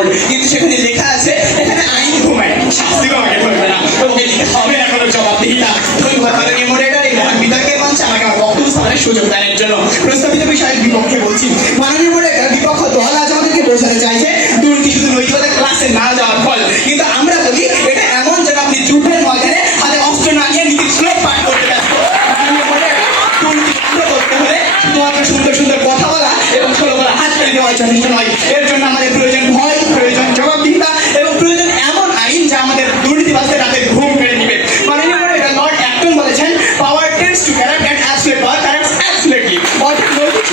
মোড়, কিন্তু সেখানে লেখা আছে এখানে আইন ঘুমায়, শাস্তিও আগে ঘটবে না, ওকে লিখে হবে না কোনো জবাবদিহিতা। ধন্যবাদ মাননীয় মডারেটর এই মহান বিতর্কের মঞ্চে আমাকে আমার বক্তব্য স্থাপনের সুযোগ দেওয়ার জন্য। প্রস্তাবিত বিষয়ের বিপক্ষে বলছি। মাননীয় মডারেটর, বিপক্ষ দল আজ আমাদেরকে বোঝাতে চাইছে দুর্নীতি শুধু নৈতিকতা ক্লাসে না যাওয়ার ফল, কিন্তু আমরা বলি এটা এমন যেন আপনি যুদ্ধের ময়দানে হাতে অস্ত্র না নিয়ে নীতির শ্লোক পাঠ করতে ব্যস্ত। মাননীয় মডারেটর, দুর্নীতি বন্ধ করতে হলে শুধুমাত্র সুন্দর সুন্দর কথা বলা এবং ষোলো বলা হাত পেরে দেওয়া যথেষ্ট নয়। এর জন্য আমাদের প্রয়োজন ভয়, প্রয়োজন জবাবদিহিতা এবং প্রয়োজন এমন আইন যা আমাদের দুর্নীতিবাজদের রাতে ঘুম কেড়ে নিবে। মাননীয় মডারেটর, লর্ড অ্যাক্টন বলেছেন power tends to corrupt and absolute power corrupts absolutely. অর্থাৎ নৈতিক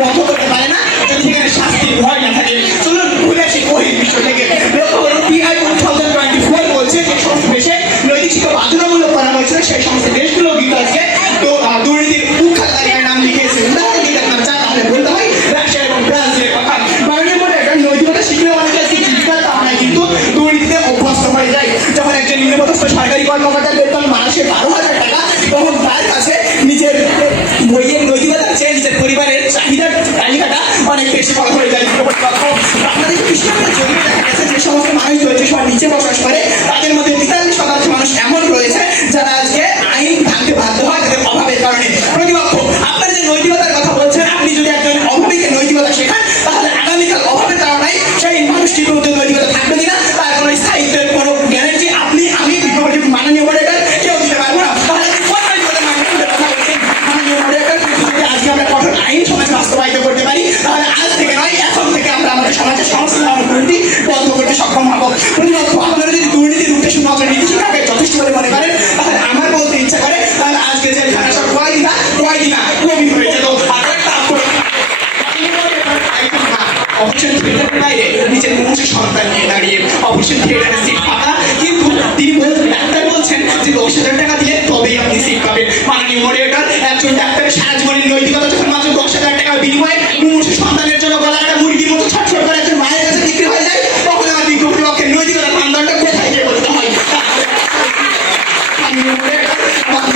বন্ধ করতে পারে না যদি সেখানে শাস্তির ভয় না থাকে। চলুন ঘুরে আসি বহির্বিশ্ব থেকে। লক্ষ্য করুন PI 2024 বলছে যে সমস্ত দেশে নৈতিক শিক্ষা বাধ্যতামূলক করা হয়েছিল সেই সমস্ত দেশগুলো কিন্তু আজকে তো দুর্নীতির কুখ্যাত তালিকায় নাম লিখিয়েছে। উদাহরণ দিতে আপনার চান তাহলে বলতে হয় রাশিয়া এবং ব্রাজিলের কথা। মাননীয় মডারেটর, নৈতিকতা শিখলে অনেকে আজকে জীবিকার তাড়নায় কিন্তু দুর্নীতিতে অভ্যস্ত হয়ে যায়। যখন একজন নিম্নপদস্থ সরকারি কর্মকর্তার বেতন মাসে 12,000 টাকা, তখন তার কাছে নিজের বইয়ের নৈতিকতার চেয়ে নিজের পরিবারের চাহিদার তালিকাটা অনেক বেশি বড় হয়ে যায়। আপনাদের কৃষ্ণকে জমি দেখা গেছে যে সমস্ত মানুষ রয়েছে সবার নিচে বসবাস করে, তাদের মধ্যে 43% মানুষ এমন রয়েছে যারা আজকে আইন ভাঙতে বাধ্য হয় তাদের অভাবের কারণে। প্রতিপক্ষ, আপনারা যে নৈতিকতার কথা বলছেন, আপনি যদি একজন অভাবীকে নৈতিকতা শেখান তাহলে আগামীকাল অভাবের কারণেই সেই মানুষটির মধ্যে নৈতিকতা থাকবে কিনা তার কোনো স্থায়িত্বের কোনো গ্যারান্টি আপনি আমি মাননীয় মডারেটর কেউ দিতে পারবো না। তাহলে কোন নৈতিকতার মাননীয় কথা বলছেন? মাননীয় মডারেটর, আজকে আমরা কঠোর আইন সমাজে বাস্তবায়িত করতে পারি, তাহলে আজ থেকে নয় এখন থেকে আমরা আমাদের সমাজের সমস্ত দুর্নীতি বন্ধ করতে সক্ষম হবো। প্রতিপক্ষ, আপনারা যদি দুর্নীতির উঠে শুধুমাত্র নীতি শিক্ষাকে যথেষ্ট বলে মনে করেন, তাহলে আমার বলতে ইচ্ছা করে তাহলে আজকে যে ঢাকা সব কয়দিনা কবি হয়ে যেত। অপারেশন থিয়েটারের বাইরে নিজের মুমূর্ষু সন্তান নিয়ে দাঁড়িয়ে অপারেশন থিয়েটারের সিট ফাঁকা, কিন্তু তিনি ডাক্তার বলছেন যে 10,000 টাকা দিলে তবেই আপনি সিট পাবেন। মাননীয় মডারেটর, একজন ডাক্তারের সারা জীবনের নৈতিকতা যখন মাত্র 10,000 টাকার বিনিময়ে মুমূর্ষু সন্তানের জন্য গলাটা মুরগির মতো ছটফট করে একজন মায়ের কাছে বিক্রি হয়ে যায়, তখন আমার বিজ্ঞপ্তিপক্ষের নৈতিকতার মানদণ্ড কোথায় গিয়ে বলতে হয়?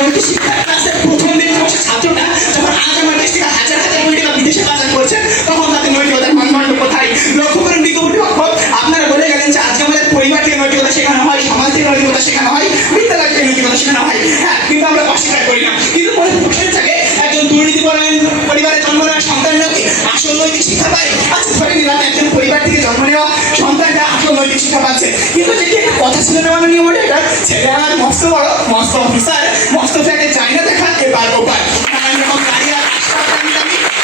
নৈতিক শিক্ষার ক্লাসের প্রথম দিন বসে ছাত্রটা যখন আজ আমার দেশ থেকে হাজার হাজার কোটি টাকা বিদেশে পাচার করছে, তখন তাদের নৈতিকতার মানদণ্ড কোথায়? লক্ষ্য করুন বিজ্ঞপ্তিপক্ষ, আপনারা বলে গেলেন যে আজকে আমাদের পরিবার থেকে নৈতিকতা শেখানো হয়, সমাজ থেকে নৈতিকতা শেখানো হয়, বিদ্যালয় থেকে নৈতিকতা শেখানো হয়। হ্যাঁ, কিন্তু আমরা অস্বীকার করি না। কিন্তু প্রশ্ন থাকে একজন দুর্নীতিপরায়ণ পরিবারে জন্ম নেওয়া সন্তানরা কি আসল নৈতিক শিক্ষা পায়? আচ্ছা, ধরে নিলাম একজন পরিবার থেকে জন্ম নেওয়া সন্তানটা আসল নৈতিক শিক্ষা পাচ্ছে, কিন্তু যেটি একটা কথা ছিল না মাননীয় মডারেটর, ছেলে আমার মস্ত বড় মস্ত অফিসার, মস্ত ফ্ল্যাটে যায় না দেখা এবার ওপার,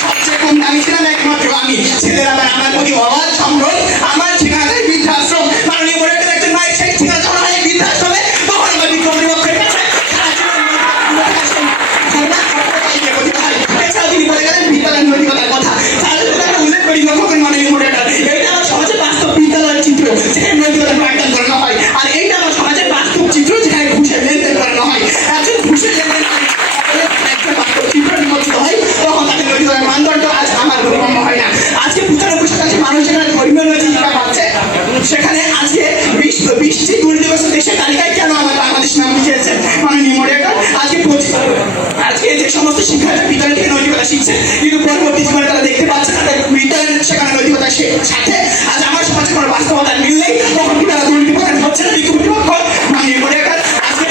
সবচেয়ে কম দামি ছিলাম একমাত্র আমি, ছেলেরা আবার আমার প্রতি অবাধ সম্ভ্রম, আমার ঠিকানা দেয় বৃদ্ধাশ্রম। মাননীয় মডারেটর, একজন মায়ের সেই ঠিকানা যখন হয় বৃদ্ধাশ্রমে, তখন আমার বিজ্ঞপ্তিপক্ষের কাছে এছাড়াও তিনি বলে গেলেন বিদ্যালয়ের নৈতিকতার কথা। তাহলে যদি আমরা উল্লেখ করি লক্ষ্য করি মাননীয় মডারেটর, এইটা আমার সমাজের বাস্তব বিদ্যালয়ের চিত্র যেখানে নৈতিকতার পাঠদান করানো হয়, আর এইটা আমার সমাজের বাস্তব চিত্র যেখানে ঘুষের লেনদেন করানো হয়। একজন ঘুষের লেনদেন চিত্র নিমজ্জিত হয়, তখন তাদের নৈতিকতার মানদণ্ড আজ আমার বোধগম্য হয় না। আজকে 95% মানুষ যেখানে ধর্মীয় নৈতিকতা পাচ্ছে, সেখানে আজকে 20টি দুর্নীতিগ্রস্ত দেশের তালিকায় কেন আমার বাংলাদেশ নাম লিখিয়েছে? মাননীয় মডারেটর, আজকে যে সমস্ত শিক্ষার্থীরা বিদ্যালয় থেকে নৈতিকতা শিখছে, কিন্তু পরবর্তী জীবনে তারা দেখতে পাচ্ছে না তাদের বিদ্যালয়ের সেখানে নৈতিকতার সাথে আজ আমার সমাজে কোনো বাস্তবতার মিল নেই, তখন কি তারা দুর্নীতিপরায়ণ হচ্ছে না বিজ্ঞপ্তিপক্ষ? মাননীয় মডারেটর, আজকে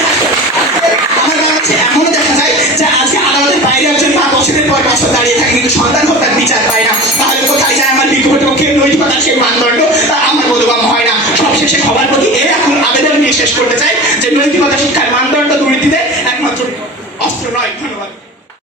আমার কাছে এমনও দেখা যায় যে আজকে আদালতের বাইরে একজন মা বছরের পর বছর দাঁড়িয়ে থাকে, কিন্তু সন্তান হত্যার বিচার পায় না। তাহলে কোথায় যায় আমার বিজ্ঞপ্তিপক্ষের নৈতিকতার সেই মানদণ্ড? তা আমার বোধগম্য হয় না। সবশেষে সবার প্রতি এখন আবেদন নিয়ে শেষ করতে চাই যে নৈতিকতা শিক্ষা